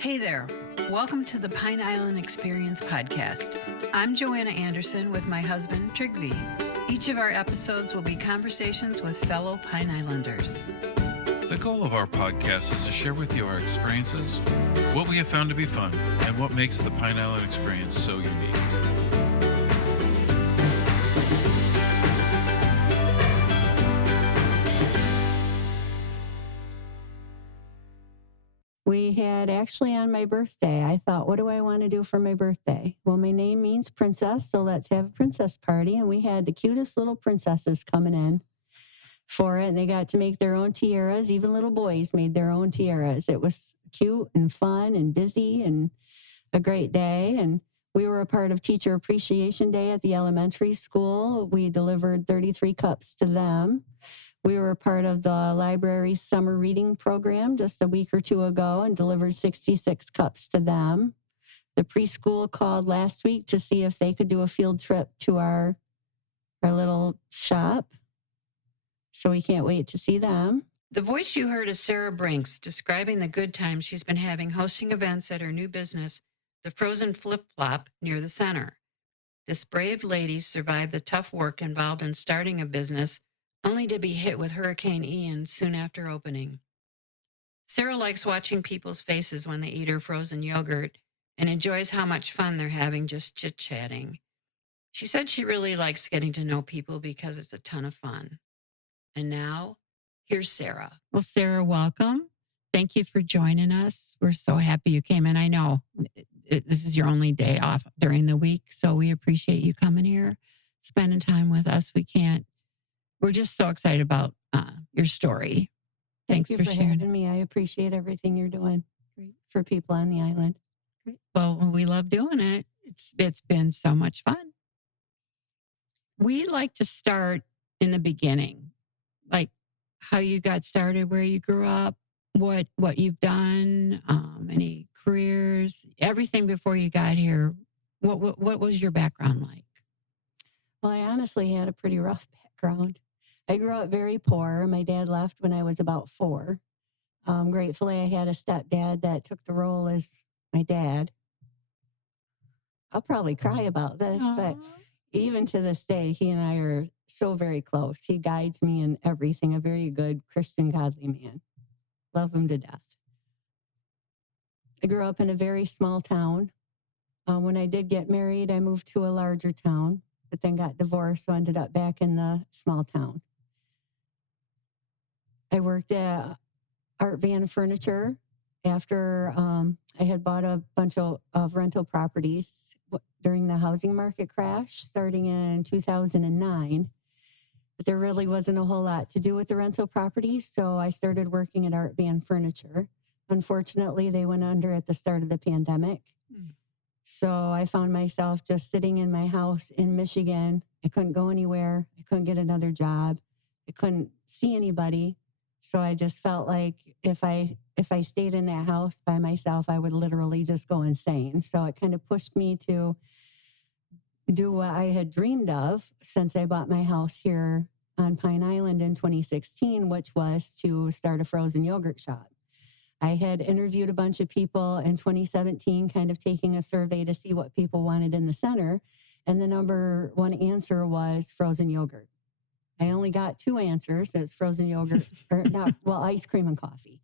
Hey there. Welcome to the Pine Island Experience podcast. I'm Joanna Anderson with my husband, Trygve. Each of our episodes will be conversations with fellow Pine Islanders. The goal of our podcast is to share with you our experiences, what we have found to be fun, and what makes the Pine Island experience so unique. We had actually on my birthday, I thought, what do I want to do for my birthday? Well, my name means princess, so let's have a princess party. And we had the cutest little princesses coming in for it. And they got to make their own tiaras. Even little boys made their own tiaras. It was cute and fun and busy and a great day. And we were a part of Teacher Appreciation Day at the elementary school. We delivered 33 cups to them. We were part of the library's summer reading program just a week or two ago and delivered 66 cups to them. The preschool called last week to see if they could do a field trip to our little shop. So we can't wait to see them. The voice you heard is Sara Brinks describing the good time she's been having hosting events at her new business, the Frozen Flip Flop, near the center. This brave lady survived the tough work involved in starting a business only to be hit with Hurricane Ian soon after opening. Sara likes watching people's faces when they eat her frozen yogurt and enjoys how much fun they're having just chit-chatting. She said she really likes getting to know people because it's a ton of fun. And now, here's Sara. Well, Sara, welcome. Thank you for joining us. We're so happy you came in. I know this is your only day off during the week, so we appreciate you coming here, spending time with us. We're just so excited about your story. Thank you for sharing. having me. I appreciate everything you're doing for people on the island. Great. Well, we love doing it. It's been so much fun. We like to start in the beginning, like how you got started, where you grew up, what you've done, any careers, everything before you got here. What was your background like? Well, I honestly had a pretty rough background. I grew up very poor. My dad left when I was about 4. Gratefully, I had a stepdad that took the role as my dad. I'll probably cry about this, but even to this day, he and I are so very close. He guides me in everything, a very good Christian, godly man. Love him to death. I grew up in a very small town. When I did get married, I moved to a larger town, but then got divorced, so ended up back in the small town. I worked at Art Van Furniture after I had bought a bunch of rental properties during the housing market crash starting in 2009. But there really wasn't a whole lot to do with the rental properties, so I started working at Art Van Furniture. Unfortunately, they went under at the start of the pandemic. So I found myself just sitting in my house in Michigan. I couldn't go anywhere. I couldn't get another job. I couldn't see anybody. So I just felt like if I stayed in that house by myself, I would literally just go insane. So it kind of pushed me to do what I had dreamed of since I bought my house here on Pine Island in 2016, which was to start a frozen yogurt shop. I had interviewed a bunch of people in 2017, kind of taking a survey to see what people wanted in the center. And the number one answer was frozen yogurt. I only got 2 answers. It's frozen yogurt, ice cream and coffee.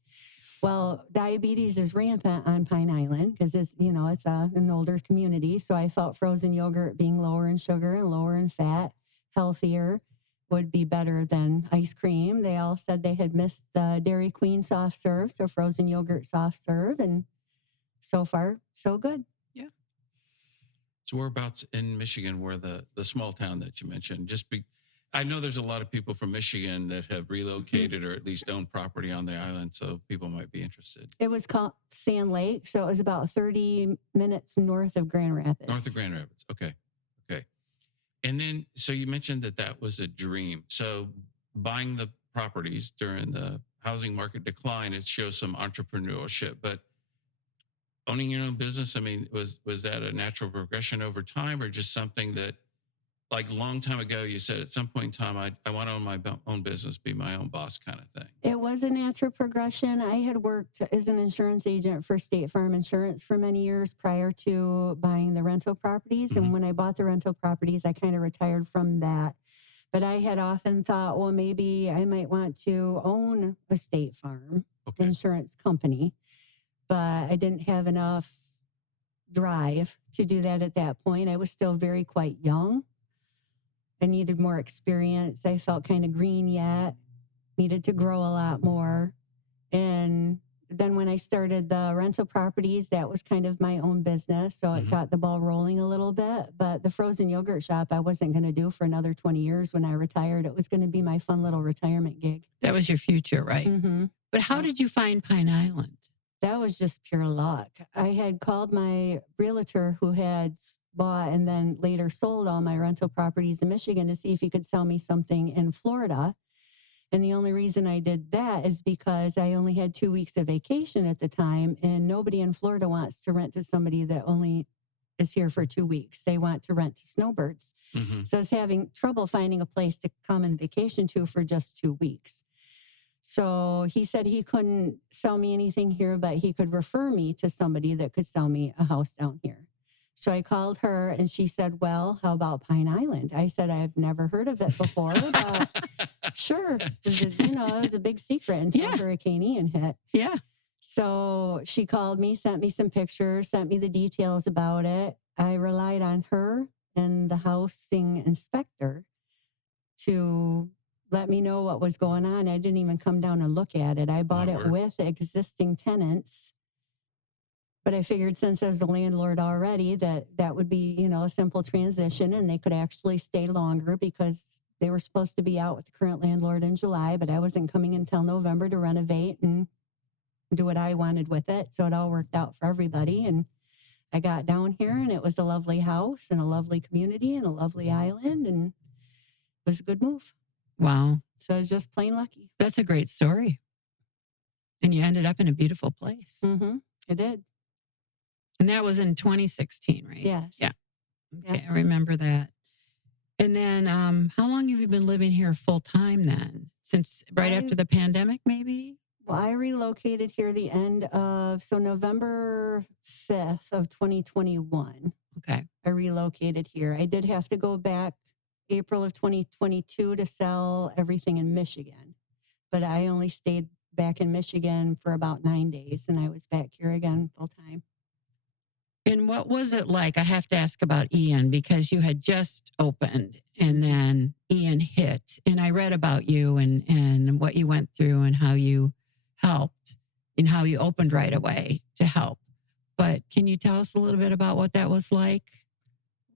Well, diabetes is rampant on Pine Island because it's an older community. So I felt frozen yogurt being lower in sugar and lower in fat, healthier, would be better than ice cream. They all said they had missed the Dairy Queen soft serve, so frozen yogurt soft serve, and so far, so good. Yeah. So whereabouts in Michigan were the small town that you mentioned? I know there's a lot of people from Michigan that have relocated or at least own property on the island, so people might be interested. It was called Sand Lake, so it was about 30 minutes north of Grand Rapids. North of Grand Rapids, okay. And then, so you mentioned that was a dream. So buying the properties during the housing market decline, it shows some entrepreneurship, but owning your own business, I mean, was that a natural progression over time or just something that like long time ago, you said at some point in time, I want to own my own business, be my own boss kind of thing. It was a natural progression. I had worked as an insurance agent for State Farm Insurance for many years prior to buying the rental properties. Mhm. And when I bought the rental properties, I kind of retired from that. But I had often thought, well, maybe I might want to own a State Farm Okay. insurance company, but I didn't have enough drive to do that at that point. I was still very quite young. I needed more experience. I felt kind of green yet, needed to grow a lot more. And then when I started the rental properties, that was kind of my own business. So it Mhm. got the ball rolling a little bit. But the frozen yogurt shop, I wasn't going to do for another 20 years when I retired. It was going to be my fun little retirement gig. That was your future, right? Mm-hmm. But how did you find Pine Island? That was just pure luck. I had called my realtor who had bought and then later sold all my rental properties in Michigan to see if he could sell me something in Florida. And the only reason I did that is because I only had 2 weeks of vacation at the time, and nobody in Florida wants to rent to somebody that only is here for 2 weeks. They want to rent to snowbirds. Mm-hmm. So I was having trouble finding a place to come and vacation to for just 2 weeks. So he said he couldn't sell me anything here, but he could refer me to somebody that could sell me a house down here. So I called her and she said, well, how about Pine Island? I said, I've never heard of it before, but sure. It was a big secret until Yeah. Hurricane Ian hit. Yeah. So she called me, sent me some pictures, sent me the details about it. I relied on her and the housing inspector to let me know what was going on. I didn't even come down and look at it. I bought My it word. with existing tenants. But I figured since I was the landlord already that would be, a simple transition and they could actually stay longer because they were supposed to be out with the current landlord in July, but I wasn't coming until November to renovate and do what I wanted with it. So it all worked out for everybody. And I got down here and it was a lovely house and a lovely community and a lovely island, and it was a good move. Wow. So I was just plain lucky. That's a great story. And you ended up in a beautiful place. Mm-hmm. I did. And that was in 2016, right? Yes. Yeah. Okay. I remember that. And then how long have you been living here full time then? Since right after the pandemic, maybe? Well, I relocated here November 5th of 2021. Okay. I relocated here. I did have to go back April of 2022 to sell everything in Michigan, but I only stayed back in Michigan for about 9 days and I was back here again full time. And what was it like? I have to ask about Ian because you had just opened and then Ian hit. And I read about you and what you went through and how you helped and how you opened right away to help. But can you tell us a little bit about what that was like?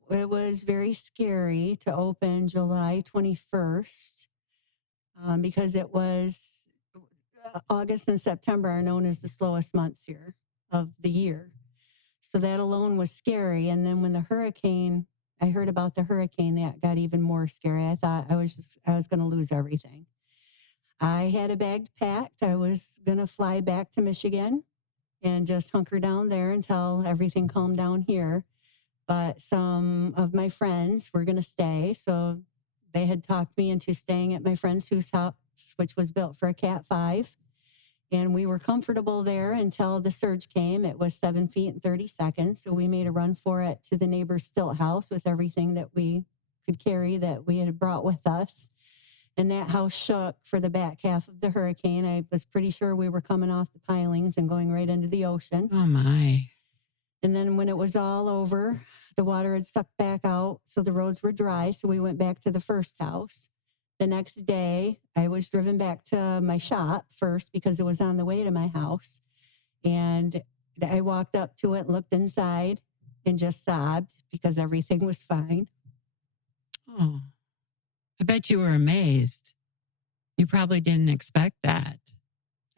It was very scary to open July 21st because it was August and September are known as the slowest months here of the year. So that alone was scary. And then when I heard about the hurricane, that got even more scary. I thought I was going to lose everything. I had a bag packed. I was going to fly back to Michigan and just hunker down there until everything calmed down here. But some of my friends were going to stay. So they had talked me into staying at my friend's house, which was built for a Cat 5. And we were comfortable there until the surge came. It was 7 feet and 30 seconds. So we made a run for it to the neighbor's stilt house with everything that we could carry that we had brought with us. And that house shook for the back half of the hurricane. I was pretty sure we were coming off the pilings and going right into the ocean. Oh, my. And then when it was all over, the water had sucked back out. So the roads were dry. So we went back to the first house. The next day, I was driven back to my shop first because it was on the way to my house. And I walked up to it, looked inside, and just sobbed because everything was fine. Oh, I bet you were amazed. You probably didn't expect that.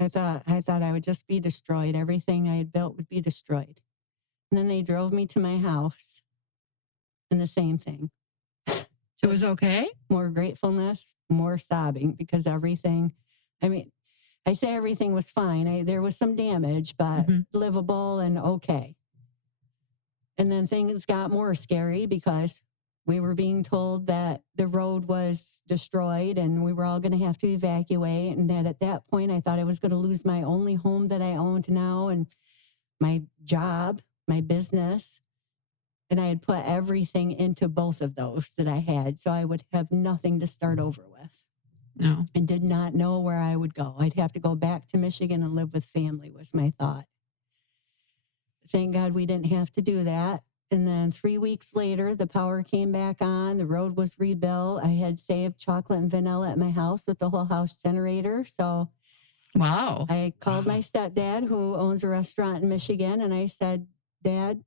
I thought I would just be destroyed. Everything I had built would be destroyed. And then they drove me to my house, and the same thing. It was okay? More gratefulness, more sobbing because everything, I say everything was fine. There was some damage, but livable and okay. And then things got more scary because we were being told that the road was destroyed and we were all going to have to evacuate. And that at that point, I thought I was going to lose my only home that I owned now and my job, my business. And I had put everything into both of those that I had. So I would have nothing to start over with. No. And did not know where I would go. I'd have to go back to Michigan and live with family was my thought. Thank God we didn't have to do that. And then 3 weeks later, the power came back on. The road was rebuilt. I had saved chocolate and vanilla at my house with the whole house generator. So Wow. I called my stepdad, who owns a restaurant in Michigan, and I said, Dad,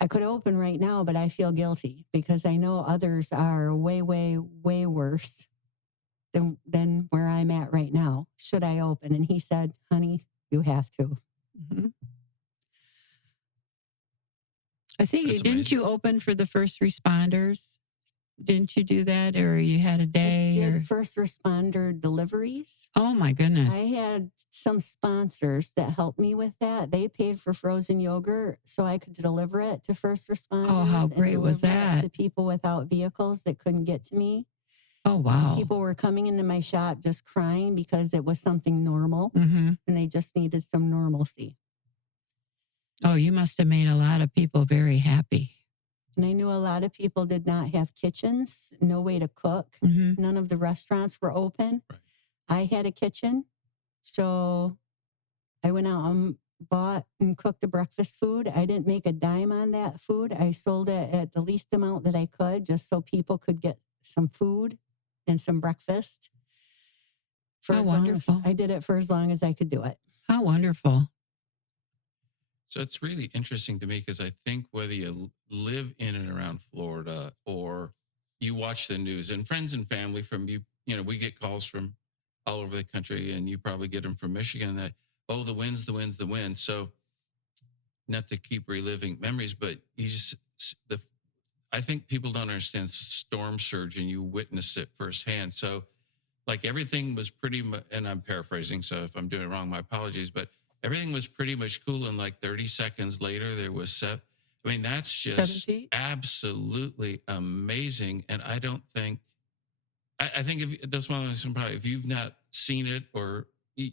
I could open right now, but I feel guilty because I know others are way, way, way worse than where I'm at right now. Should I open? And he said, honey, you have to. Mhm. I think That's didn't amazing. you open for the first responders? Didn't you do that, or you had a I day? Or did first responder deliveries. oh my goodness! I had some sponsors that helped me with that. They paid for frozen yogurt so I could deliver it to first responders. Oh, how and great was deliver it that? to people without vehicles that couldn't get to me. Oh wow! People were coming into my shop just crying because it was something normal Mm-hmm. and they just needed some normalcy. Oh, you must have made a lot of people very happy. And I knew a lot of people did not have kitchens, no way to cook. Mm-hmm. None of the restaurants were open. Right. I had a kitchen. So I went out and bought and cooked a breakfast food. I didn't make a dime on that food. I sold it at the least amount that I could just so people could get some food and some breakfast. How wonderful. I did it for as long as I could do it. How wonderful. So it's really interesting to me because I think whether you live in and around Florida or you watch the news and friends and family from you, we get calls from all over the country and you probably get them from Michigan that, oh, the winds, the winds, the winds. So not to keep reliving memories, but I think people don't understand storm surge and you witness it firsthand. So like everything was pretty much, and I'm paraphrasing, so if I'm doing it wrong, my apologies, but everything was pretty much cool. And like 30 seconds later, there was that's 7 just feet. absolutely amazing. And I don't think, I think that's one of those, probably if you've not seen it or you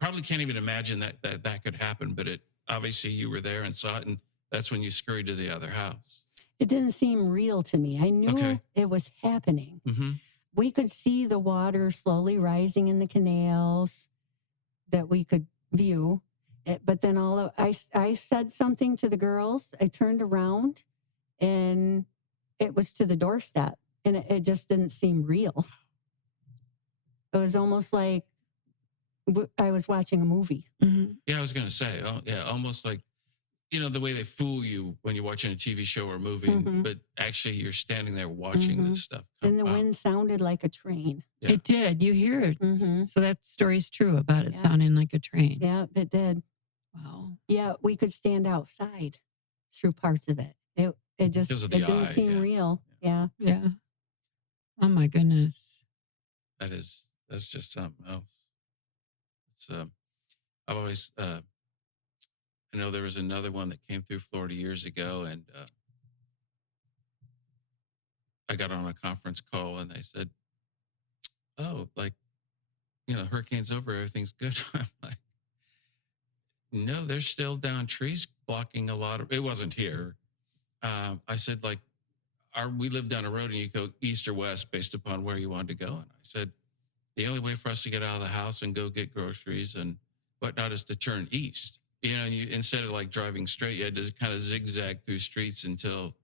probably can't even imagine that could happen, but obviously you were there and saw it. And that's when you scurried to the other house. It didn't seem real to me. I knew it was happening. Mm-hmm. We could see the water slowly rising in the canals that we could view. But then I said something to the girls. I turned around and it was to the doorstep and it just didn't seem real. It was almost like I was watching a movie. Mm-hmm. Yeah, I was going to say, almost like, the way they fool you when you're watching a TV show or movie, but actually you're standing there watching this stuff. And the wind sounded like a train. Yeah. It did. You hear it. Mm-hmm. So that story's true about it sounding like a train. Yeah, it did. Wow. Yeah, we could stand outside through parts of it. It just didn't seem real. Yeah. Yeah. Oh my goodness. That's just something else. It's I've always I know there was another one that came through Florida years ago, and I got on a conference call, and they said, "Oh, hurricane's over, everything's good." I'm like, "No, there's still down trees blocking a lot of." It wasn't here. I said, we live down a road, and you go east or west based upon where you wanted to go. And I said, the only way for us to get out of the house and go get groceries and whatnot is to turn east. And instead of driving straight, you had to kind of zigzag through streets until,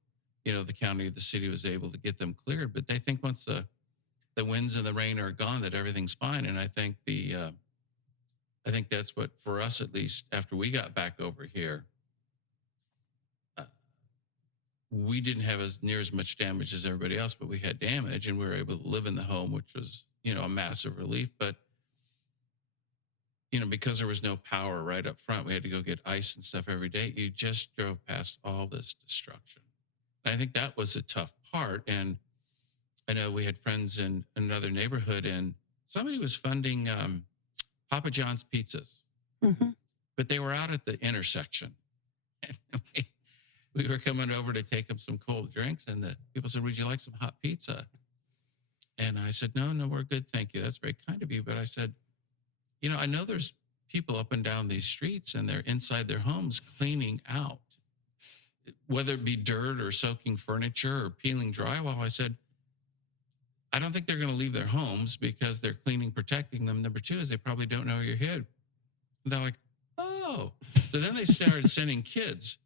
the county or the city was able to get them cleared. But they think once the winds and the rain are gone, that everything's fine. And I think I think that's what, for us at least, after we got back over here, we didn't have near as much damage as everybody else, but we had damage and we were able to live in the home, which was, a massive relief. But because there was no power right up front, we had to go get ice and stuff every day. You just drove past all this destruction. And I think that was a tough part. And I know we had friends in another neighborhood and somebody was funding Papa John's pizzas, but they were out at the intersection. we were coming over to take them some cold drinks, and the people said, "Would you like some hot pizza?" And I said, "No, we're good, thank you. That's very kind of you." But I said, I know there's people up and down these streets, and they're inside their homes cleaning out, whether it be dirt or soaking furniture or peeling drywall. I said, I don't think they're going to leave their homes because they're cleaning, protecting them. Number two is they probably don't know you're here. And they're like, oh. So then they started sending kids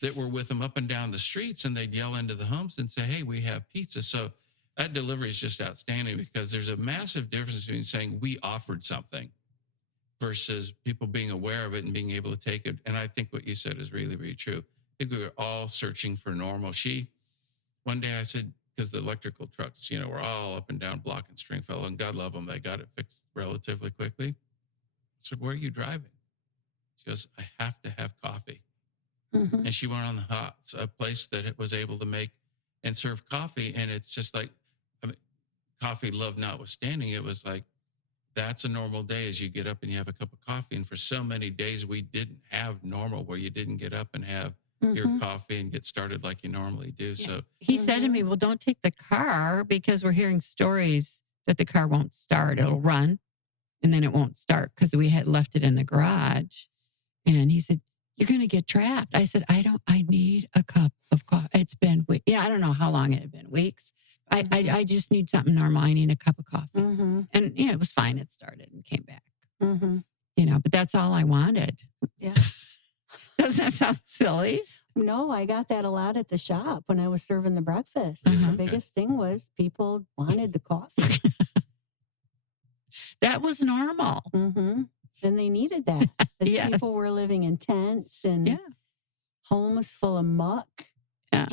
that were with them up and down the streets, and they'd yell into the homes and say, hey, we have pizza. So that delivery is just outstanding, because there's a massive difference between saying we offered something versus people being aware of it and being able to take it. And I think what you said is really, really true. I think we were all searching for normal. One day I said, because the electrical trucks, were all up and down Block and Stringfellow, and God love them, they got it fixed relatively quickly. I said, where are you driving? She goes, I have to have coffee. Mm-hmm. And she went on a place that was able to make and serve coffee. And it's just like, coffee love notwithstanding, it was like, that's a normal day as you get up and you have a cup of coffee. And for so many days, we didn't have normal where you didn't get up and have your coffee and get started like you normally do. Yeah. So he said to me, well, don't take the car, because we're hearing stories that the car won't start. It'll run and then it won't start because we had left it in the garage. And he said, you're going to get trapped. I said, I need a cup of coffee. It's been, I don't know how long it had been, weeks. I just need something normal. I need a cup of coffee. Mm-hmm. And it was fine. It started and came back. Mm-hmm. But that's all I wanted. Yeah. Doesn't that sound silly? No, I got that a lot at the shop when I was serving the breakfast. Mm-hmm. The biggest thing was people wanted the coffee. That was normal. Mm-hmm. And they needed that. Yes. People were living in tents and homes full of muck. Yeah.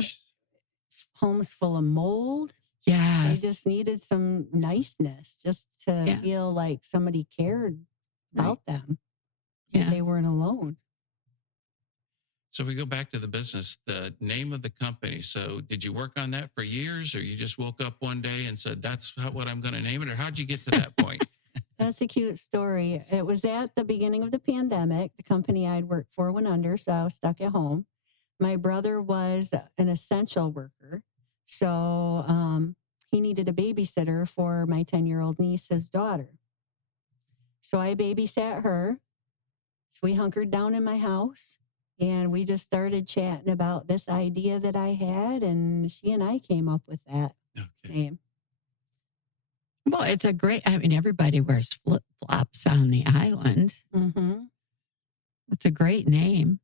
Homes full of mold. Yeah. They just needed some niceness just to feel like somebody cared about them. Yeah. They weren't alone. So if we go back to the business, the name of the company. So did you work on that for years, or you just woke up one day and said, that's what I'm going to name it? Or how'd you get to that point? That's a cute story. It was at the beginning of the pandemic. The company I'd worked for went under, so I was stuck at home. My brother was an essential worker. So he needed a babysitter for my 10-year-old niece, his daughter. So I babysat her. So we hunkered down in my house. And we just started chatting about this idea that I had, and she and I came up with that name. Well, it's everybody wears flip-flops on the island. Mm-hmm. It's a great name.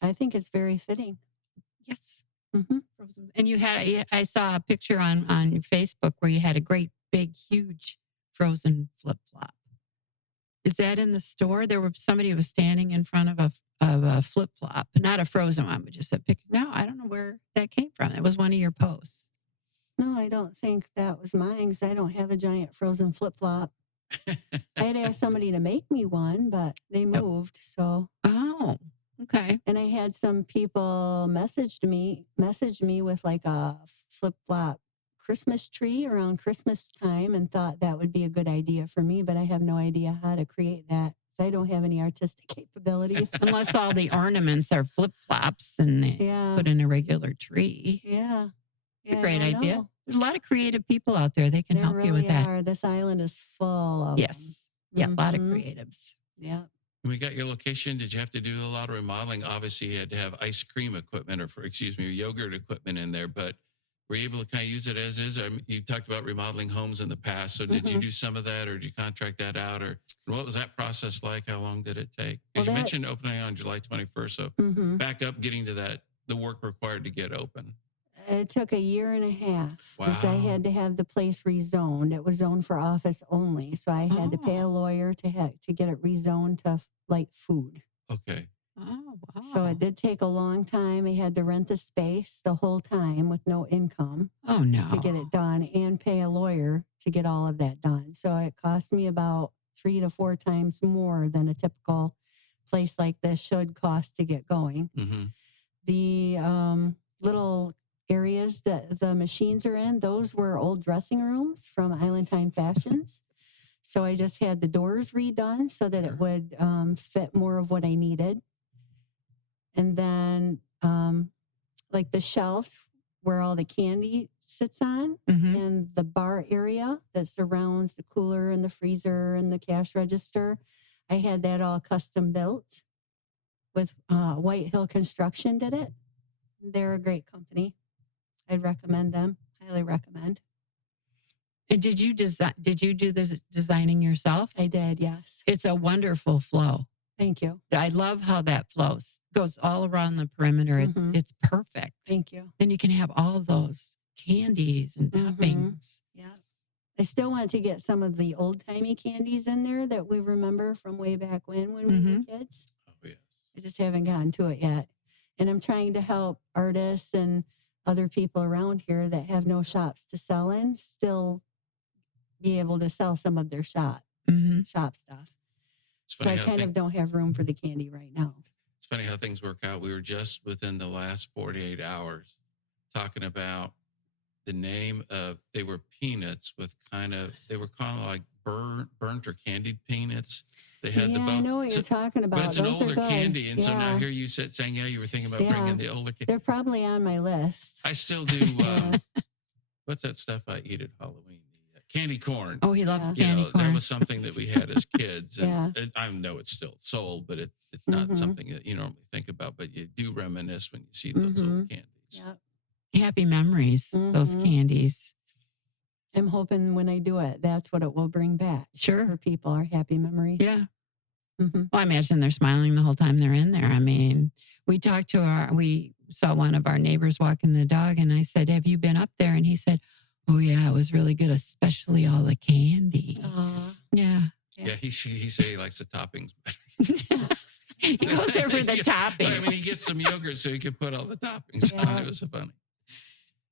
I think it's very fitting. Yes. Mm-hmm. And I saw a picture on Facebook where you had a great, big, huge frozen flip-flop. Is that in the store? Somebody was standing in front of a flip flop, not a frozen one, but just a picture. No, I don't know where that came from. It was one of your posts. No, I don't think that was mine, because I don't have a giant frozen flip flop. I'd asked somebody to make me one, but they moved. So okay. And I had some people message me with like a flip flop Christmas tree around Christmas time, and thought that would be a good idea for me, but I have no idea how to create that. So I don't have any artistic capabilities. Unless all the ornaments are flip-flops and they put in a regular tree. Yeah. It's a great idea. Know. There's a lot of creative people out there. They can help you with that. Are. This island is full of them. Yeah, a lot of creatives. Yeah. When we got your location, did you have to do a lot of remodeling? Obviously, you had to have ice cream equipment yogurt equipment in there, but were you able to kind of use it as is? You talked about remodeling homes in the past. So did you do some of that, or did you contract that out? Or what was that process like? How long did it take? Because you mentioned opening on July 21st. So back up, getting to the work required to get open. It took 1.5 years. Wow. Because I had to have the place rezoned. It was zoned for office only. So I had to pay a lawyer to get it rezoned to like food. Okay. Oh, wow. So it did take a long time. I had to rent the space the whole time with no income. Oh, no. To get it done, and pay a lawyer to get all of that done. So it cost me about 3 to 4 times more than a typical place like this should cost to get going. Mm-hmm. The little areas that the machines are in, those were old dressing rooms from Island Time Fashions. So I just had the doors redone so that it would fit more of what I needed. And then like the shelf where all the candy sits on, Mhm. and the bar area that surrounds the cooler and the freezer and the cash register. I had that all custom built with White Hill Construction did it. They're a great company. I'd recommend them. Highly recommend. And did you do this designing yourself? I did, yes. It's a wonderful flow. Thank you. I love how that flows. Goes all around the perimeter. Mhm. It's perfect. Thank you. Then you can have all of those candies and Mhm. toppings. Yeah. I still want to get some of the old timey candies in there that we remember from way back when we were kids. Oh, yes. I just haven't gotten to it yet. And I'm trying to help artists and other people around here that have no shops to sell in still be able to sell some of their shop stuff. It's So funny I how kind of don't have room for the candy right now. It's funny how things work out. We were just within the last 48 hours talking about the name of, they were peanuts with they were kind of like burnt or candied peanuts. They had Yeah, the bone. I know what you're talking about. But it's an Those are older good. candy. And so now Yeah. here you sit saying, yeah, you were thinking about Yeah. bringing the older candy. They're probably on my list. I still do. Yeah. What's that stuff I eat at Halloween? Candy corn. Oh, he loves Yeah. candy corn. That was something that we had as kids. And Yeah. I know it's still sold, but it's not Mhm. something that you normally think about. But you do reminisce when you see those old candies. Yeah. Happy memories, those Mhm. candies. I'm hoping when I do it, that's what it will bring back for Sure. people, our happy memory. Yeah. Hmm. Well, I imagine they're smiling the whole time they're in there. I mean, we saw one of our neighbors walking the dog, and I said, "Have you been up there?" And he said, "Oh yeah, it was really good, especially all the candy." Yeah. Yeah, he said he likes the toppings better. He goes there for the Yeah. toppings. I mean, he gets some yogurt so he can put all the toppings on. Yeah. It was so funny.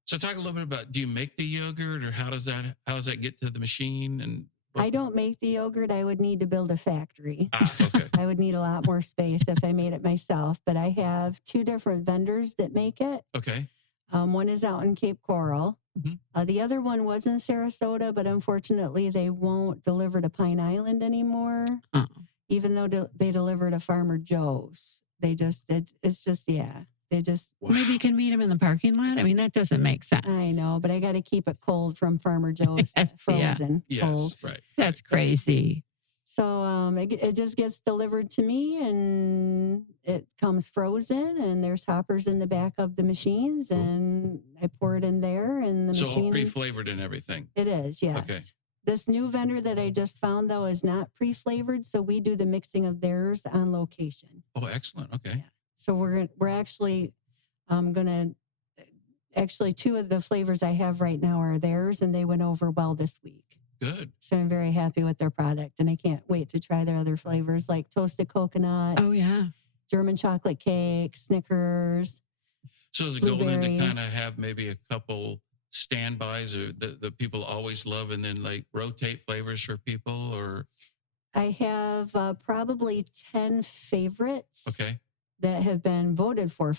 So talk a little bit about, do you make the yogurt, or how does that get to the machine? And I don't make the yogurt. I would need to build a factory. Okay. I would need a lot more space if I made it myself. But I have 2 different vendors that make it. Okay. One is out in Cape Coral. Mhm. The other one was in Sarasota, but unfortunately, they won't deliver to Pine Island anymore. Oh. Even though they deliver to Farmer Joe's. They just, it's just, yeah. They just, Wow. Maybe you can meet him in the parking lot. I mean, that doesn't make sense. I know, but I got to keep it cold from Farmer Joe's, Yes, yeah. frozen Yes, cold. right. That's crazy. So it just gets delivered to me, and it comes frozen, and there's hoppers in the back of the machines, and I pour it in there, and the So all machine. pre-flavored and everything. It is, yes. Okay. This new vendor that I just found, though, is not pre-flavored, so we do the mixing of theirs on location. Oh, excellent. Okay. So we're actually actually 2 of the flavors I have right now are theirs, and they went over well this week. Good. So I'm very happy with their product, and I can't wait to try their other flavors like toasted coconut, Oh yeah. German chocolate cake, Snickers. So is it golden Blueberry. to kind of have maybe a couple standbys or the people always love, and then like rotate flavors for people, or? I have probably 10 favorites Okay. that have been voted for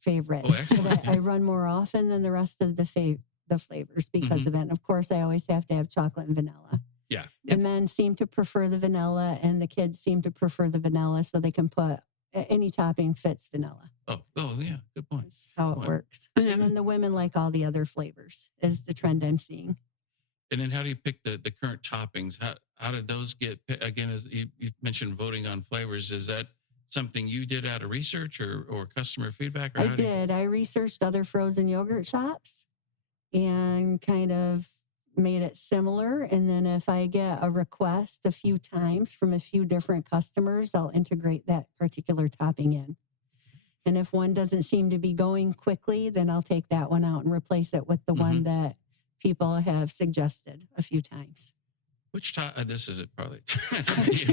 favorite. Oh, excellent. But I run more often than the rest of the flavors because Mhm. of it. And of course, I always have to have chocolate and vanilla. Yeah. The men seem to prefer the vanilla, and the kids seem to prefer the vanilla, so they can put any topping fits vanilla. Oh, yeah. Good point. That's how it Right. works. Yeah. And then the women like all the other flavors is the trend I'm seeing. And then how do you pick the current toppings? How did those get, again, as you mentioned voting on flavors, is that something you did out of research or customer feedback? Or I did. I researched other frozen yogurt shops and kind of made it similar. And then if I get a request a few times from a few different customers, I'll integrate that particular topping in. And if one doesn't seem to be going quickly, then I'll take that one out and replace it with the one that people have suggested a few times. This is it probably.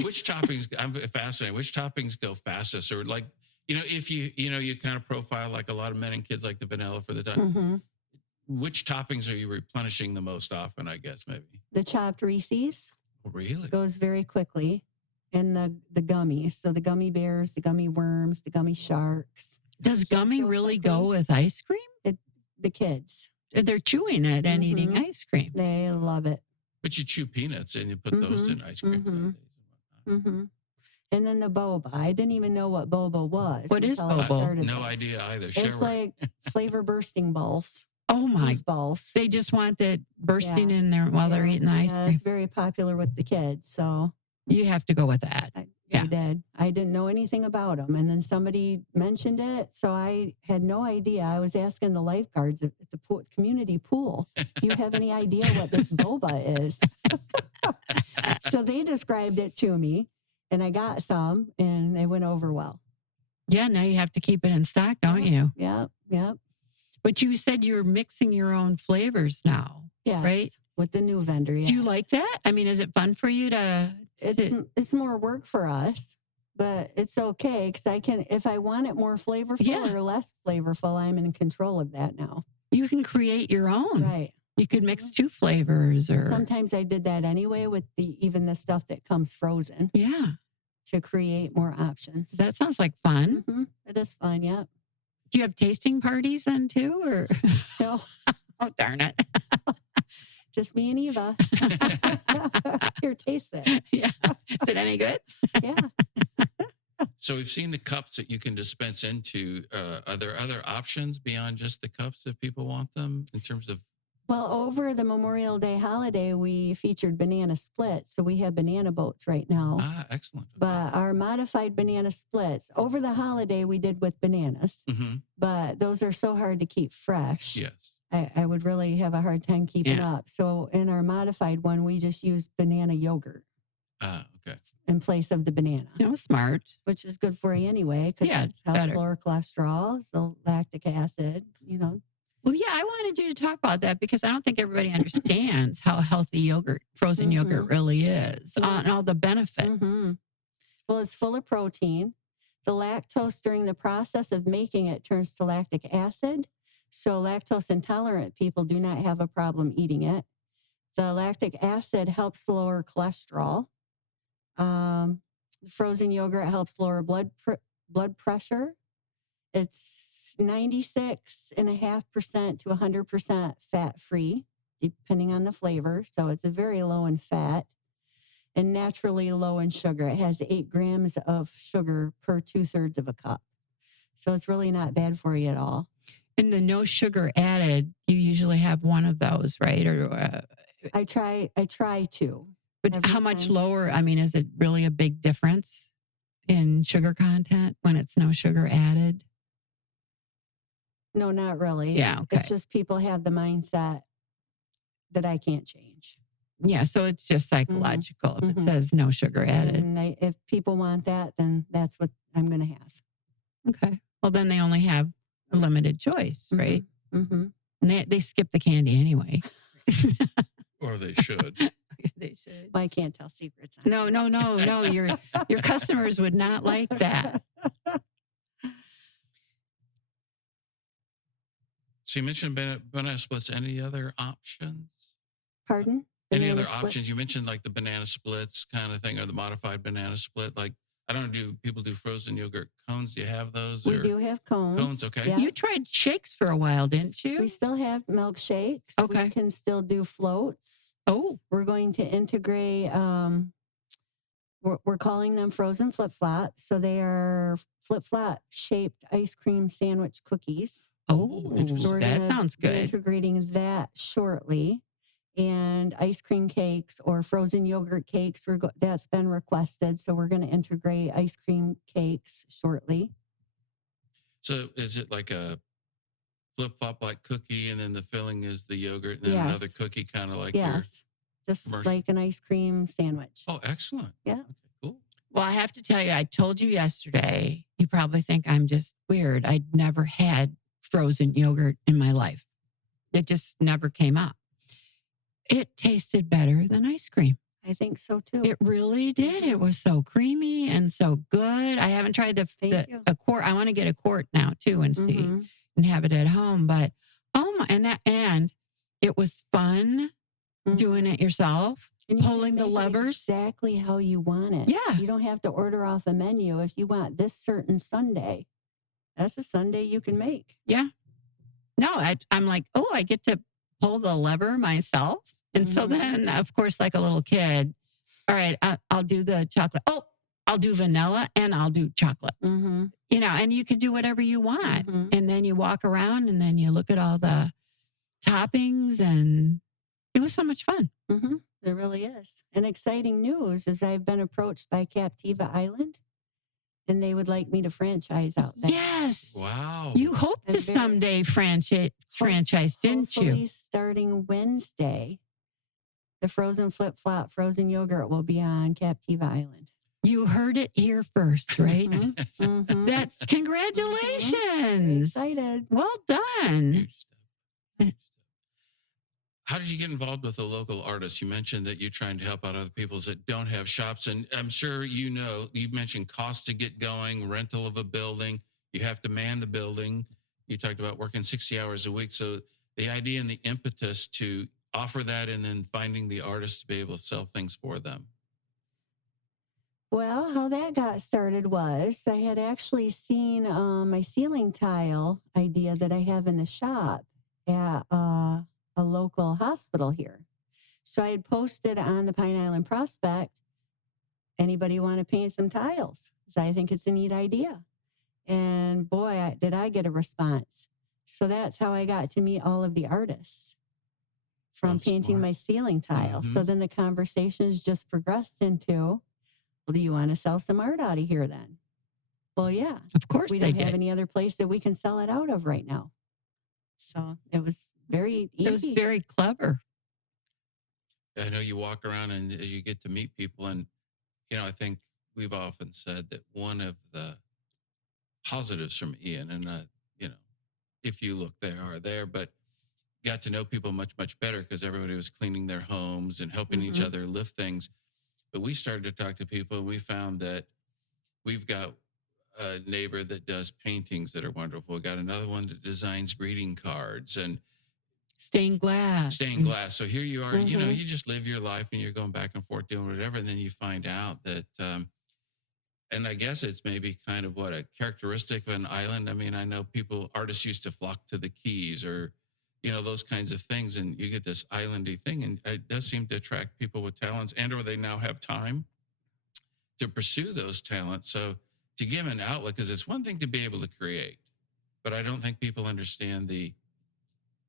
Which toppings, I'm fascinated, which toppings go fastest? Or like, if you kind of profile like a lot of men and kids like the vanilla for the top. Mm-hmm. Which toppings are you replenishing the most often, I guess, maybe? The chopped Reese's Oh, really? goes very quickly. And the gummies. So the gummy bears, the gummy worms, the gummy sharks. Does Those gummy go really quickly. go with ice cream? The kids, They're chewing it and eating Mhm. ice cream. they love it. But you chew peanuts and you put those in ice cream. mhm. nowadays and whatnot. Mm-hmm. And then the boba. I didn't even know what boba was. What is until I boba? started No this. idea either. It's Share like flavor bursting balls. Oh my! Juice balls. They just want it bursting Yeah. in there while they're eating the ice Yeah, cream. it's very popular with the kids. So You have to go with that. I Yeah. did. I didn't know anything about them. And then somebody mentioned it. So I had no idea. I was asking the lifeguards at the community pool, do you have any idea what this boba is? So they described it to me and I got some and they went over well. Yeah, now you have to keep it in stock, don't you? Yep. Yep. But you said you're mixing your own flavors now, Yes. right? With the new vendor. Do you yes. like that? I mean, is it fun for you to? It's more work for us, but it's okay because I can, if I want it more flavorful Yeah. or less flavorful, I'm in control of that now. You can create your own. Right. You could mix two flavors, or Sometimes I did that anyway with even the stuff that comes frozen yeah, to create more options. that sounds like fun. Mhm. It is fun. Yeah. Do you have tasting parties then too, or? No, Oh darn it! just me and Eva. Here, taste it. Yeah, is it any good? Yeah. So we've seen the cups that you can dispense into. Are there other options beyond just the cups if people want them in terms of? Well, over the Memorial Day holiday, we featured banana splits. So we have banana boats right now. Ah, excellent. But our modified banana splits over the holiday we did with bananas, Mm-hmm. but those are so hard to keep fresh. Yes. I would really have a hard time keeping up. So in our modified one, we just used banana yogurt Ah, okay. in place of the banana, That was smart. which is good for you anyway because Yeah, it it's helps better. lower cholesterol, so lactic acid, Well, yeah, I wanted you to talk about that because I don't think everybody understands how healthy yogurt, frozen yogurt, really is, and all the benefits. Mhm. Well, it's full of protein. The lactose during the process of making it turns to lactic acid. So lactose intolerant people do not have a problem eating it. The lactic acid helps lower cholesterol. Frozen yogurt helps lower blood pressure. It's 96.5% to 100% fat free, depending on the flavor. So it's a very low in fat and naturally low in sugar. It has 8 grams of sugar per 2/3 of a cup. So it's really not bad for you at all. And the no sugar added, you usually have one of those, right? Or I try to. but every how much time. lower? I mean, is it really a big difference in sugar content when it's no sugar added? No, not really. Yeah, okay. It's just people have the mindset that I can't change. Yeah, so it's just psychological if it says no sugar added. And if people want that, then that's what I'm going to have. Okay. Well, then they only have a limited choice, right? Mm-hmm. And they skip the candy anyway. Or they should. They should. Well, I can't tell secrets. No. Your customers would not like that. So you mentioned banana splits. Any other options? Pardon? Any Banana other split? options? You mentioned like the banana splits kind of thing, or the modified banana split. Like, I don't know, do people do frozen yogurt cones? Do you have those? We or- do have cones. Cones, okay. Yeah. You tried shakes for a while, didn't We you? still have milkshakes. Okay. We can still do floats. Oh, We're going to integrate, we're calling them frozen flip-flop. So they are flip-flop shaped ice cream sandwich cookies. interesting. So we're that gonna sounds be good. integrating that shortly. And ice cream cakes or frozen yogurt cakes, that's been requested. So we're going to integrate ice cream cakes shortly. So is it like a flip flop like cookie, and then the filling is the yogurt, and then Yes. another cookie, kind of like your? Yes. Just commercial. like an ice cream sandwich. Oh, excellent. Yeah. Okay, cool. Well, I have to tell you, I told you yesterday, you probably think I'm just weird. I'd never had frozen yogurt in my life. It just never came up. It tasted better than ice cream. I think so too. It really did. It was so creamy and so good. I haven't tried Thank you. a quart. I want to get a quart now too and see Mhm. and have it at home. But oh my, and it was fun doing it yourself. And you can pulling the make it levers. exactly how you want it. Yeah. You don't have to order off a menu. If you want this certain sundae, that's a sundae you can make. Yeah. No, I'm like, oh, I get to pull the lever myself. And so then, of course, like a little kid, all right, I'll do the chocolate. Oh, I'll do vanilla and I'll do chocolate. Mm-hmm. And you could do whatever you want. Mm-hmm. And then you walk around and then you look at all the toppings, and it was so much fun. Mm-hmm. It really is. And exciting news is I've been approached by Captiva Island, and they would like me to franchise out there. Yes. Wow. You hope I'm to very- someday franchise, didn't Hopefully you? starting Wednesday, the frozen flip-flop, frozen yogurt will be on Captiva Island. You heard it here first, right? Mm-hmm. Mm-hmm. That's congratulations. Excited. Well done. Huge stuff. Huge stuff. How did you get involved with the local artists? You mentioned that you're trying to help out other people that don't have shops. And I'm sure you mentioned cost to get going, rental of a building. You have to man the building. You talked about working 60 hours a week. So the idea and the impetus to offer that and then finding the artists to be able to sell things for them. Well, how that got started was I had actually seen my ceiling tile idea that I have in the shop at a local hospital here. So I had posted on the Pine Island Prospect, anybody want to paint some tiles? So I think it's a neat idea. And boy, did I get a response. So that's how I got to meet all of the artists from painting smart. my ceiling tile. So then the conversations just progressed into, well, do you want to sell some art out of here then? Well, yeah. Of course We they don't have did. any other place that we can sell it out of right now. So it was very easy. It was very clever. I know you walk around and as you get to meet people, and I think we've often said that one of the positives from Ian, and if you look, they are there, but got to know people much, much better because everybody was cleaning their homes and helping each other lift things. But we started to talk to people, and we found that we've got a neighbor that does paintings that are wonderful. We got another one that designs greeting cards and Stained glass. stained glass. So here you are, you just live your life and you're going back and forth doing whatever. And then you find out that, and I guess it's maybe kind of what a characteristic of an island. I mean, I know artists used to flock to the Keys or, those kinds of things. And you get this islandy thing, and it does seem to attract people with talents, and or they now have time to pursue those talents. So to give an outlet, because it's one thing to be able to create, but I don't think people understand the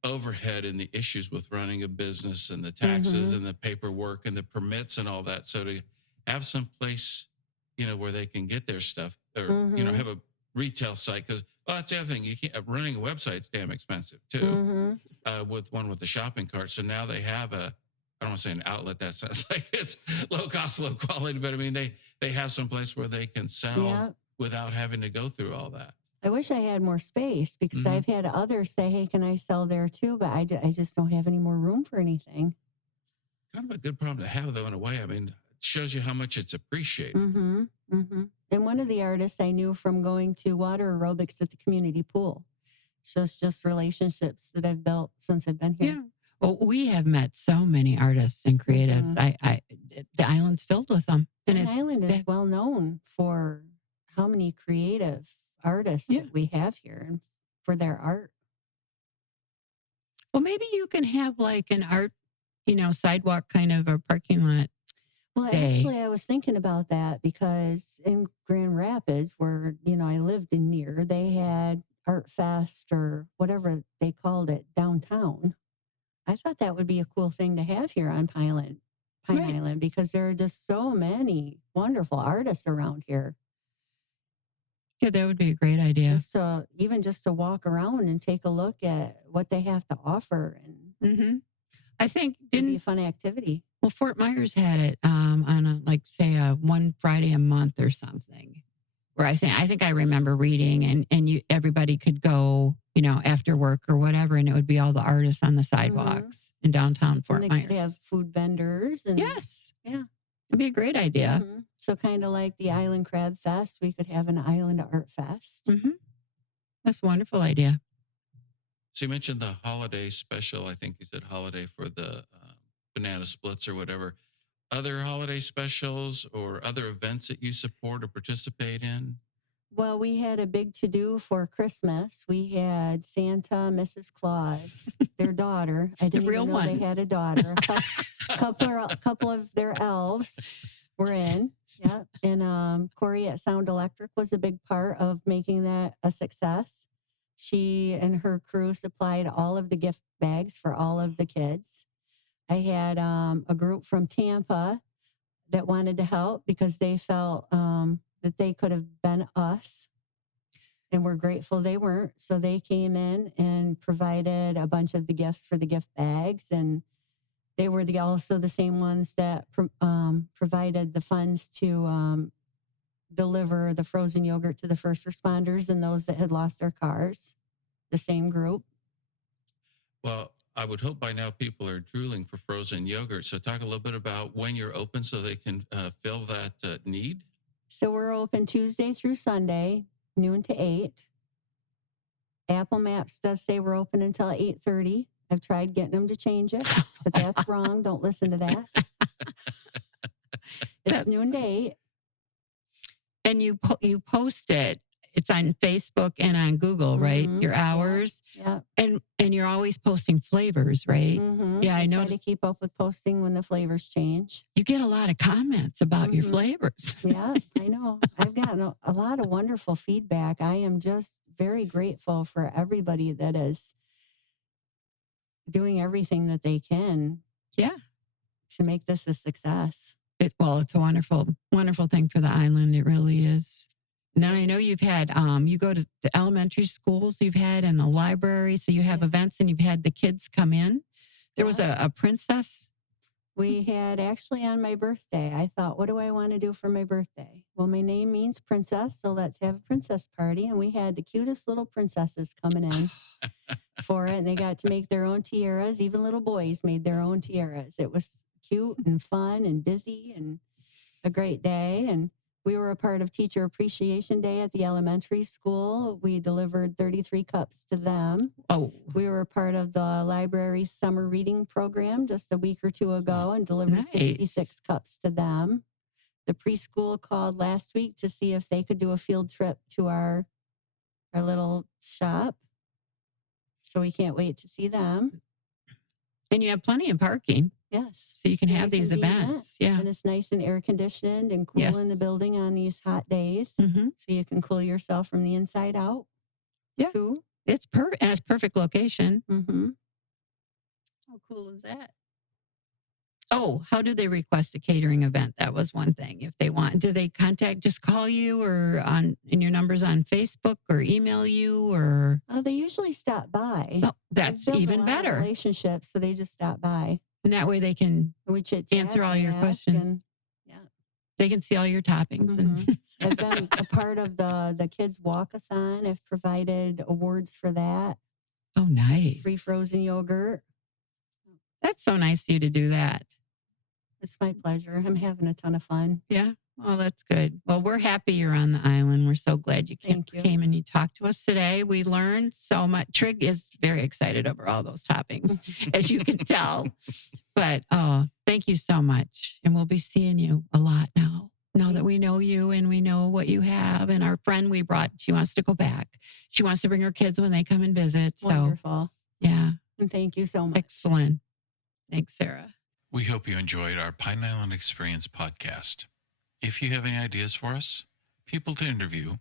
overhead and the issues with running a business and the taxes and the paperwork and the permits and all that. So to have some place, where they can get their stuff or, have a retail site, because that's the other thing. You can't running a website's damn expensive too. With the shopping cart. So now they have I don't want to say an outlet. That sounds like it's low cost, low quality, but I mean, they have some place where they can sell without having to go through all that. I wish I had more space because I've had others say, hey, can I sell there too? But I just don't have any more room for anything. Kind of a good problem to have, though, in a way. I mean, it shows you how much it's appreciated. And one of the artists I knew from going to water aerobics at the community pool. So it's just relationships that I've built since I've been here. Yeah. Well, we have met so many artists and creatives. The island's filled with them. And Island is well known for how many creative artists that we have here and for their art. Well, maybe you can have like an art, sidewalk kind of a parking lot. Well, actually, I was thinking about that because in Grand Rapids, where, I lived near, they had Art Fest or whatever they called it downtown. I thought that would be a cool thing to have here on Pine Island, because there are just so many wonderful artists around here. Yeah, that would be a great idea. Even just to walk around and take a look at what they have to offer. And I think it'd be a fun activity. Well, Fort Myers had it on a one Friday a month or something, where I think I remember reading, and everybody could go, after work or whatever, and it would be all the artists on the sidewalks in downtown Fort Myers. They have food vendors. And yes. Yeah. It'd be a great idea. So kind of like the Island Crab Fest, we could have an Island Art Fest. That's a wonderful idea. So you mentioned the holiday special. I think you said holiday for the banana splits or whatever. Other holiday specials or other events that you support or participate in? Well, we had a big to-do for Christmas. We had Santa, Mrs. Claus, their daughter. I didn't even know they had a daughter. A couple of their elves were in. Yeah. And Corey at Sound Electric was a big part of making that a success. She and her crew supplied all of the gift bags for all of the kids. I had a group from Tampa that wanted to help because they felt that they could have been us. And we're grateful they weren't. So they came in and provided a bunch of the gifts for the gift bags. And they were also the same ones that provided the funds to deliver the frozen yogurt to the first responders and those that had lost their cars. The same group. Well, I would hope by now people are drooling for frozen yogurt. So talk a little bit about when you're open so they can fill that need. So we're open Tuesday through Sunday, noon to 8. Apple Maps does say we're open until 8:30. I've tried getting them to change it, but that's wrong. Don't listen to that. It's noon to 8. And you post it. It's on Facebook and on Google, right? Mhm. Your hours. Yeah. And you're always posting flavors, right? Mhm. Yeah, I try noticed to keep up with posting when the flavors change. you get a lot of comments about your Mhm. flavors. Yeah, I know. I've gotten a lot of wonderful feedback. I am just very grateful for everybody that is doing everything that they can Yeah. to make this a success. It's a wonderful, wonderful thing for the island. It really is. Now I know you've had, you go to the elementary schools you've had and the library. So you have Yeah. events and you've had the kids come in. There was Yeah. a princess. We had actually on my birthday, I thought, what do I want to do for my birthday? Well, my name means princess, so let's have a princess party. And we had the cutest little princesses coming in for it. And they got to make their own tiaras. Even little boys made their own tiaras. It was cute and fun and busy and a great day. And we were a part of Teacher Appreciation Day at the elementary school. We delivered 33 cups to them. Oh, We were a part of the library's summer reading program just a week or two ago and delivered 66 cups to them. The preschool called last week to see if they could do a field trip to our little shop. So we can't wait to see them. and you have plenty of parking. Yes. So you can Very have these convenient. events. Yeah. And it's nice and air conditioned and cool Yes. in the building on these hot days. Mm-hmm. So you can cool yourself from the inside out. Yeah. Too. It's perfect location. Mm-hmm. How cool is that? Oh, how do they request a catering event? That was one thing. If they want, do they just call you or in your numbers on Facebook or email you or? They usually stop by. Oh, that's We've built even a lot of better. relationships, so they just stop by. And that way they can We chit-chat, answer all they your ask, questions. and, yeah. They can see all your toppings. Mhm. I've been a part of the kids walkathon. I've provided awards for that. Oh, nice. Free frozen yogurt. That's so nice of you to do that. It's my pleasure. I'm having a ton of fun. Yeah. Well, that's good. Well, we're happy you're on the island. We're so glad you Thank you. came and you talked to us today. We learned so much. Trig is very excited over all those toppings, as you can tell. But thank you so much. And we'll be seeing you a lot now. Now that we know you and we know what you have. And our friend we brought, she wants to go back. She wants to bring her kids when they come and visit. So, Wonderful. yeah. And thank you so much. Excellent. Thanks, Sarah. We hope you enjoyed our Pine Island Experience podcast. If you have any ideas for us, people to interview,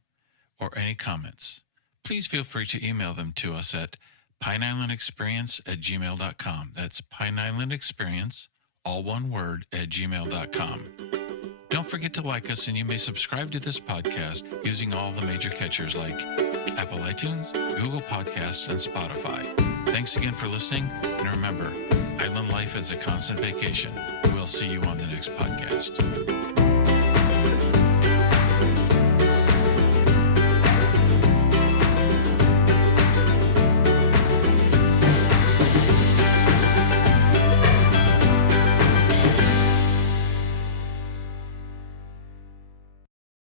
or any comments, please feel free to email them to us at pineislandexperience@gmail.com. That's pineislandexperience, all one word, @gmail.com. Don't forget to like us, and you may subscribe to this podcast using all the major catchers like Apple iTunes, Google Podcasts, and Spotify. Thanks again for listening, and remember, island life is a constant vacation. We'll see you on the next podcast.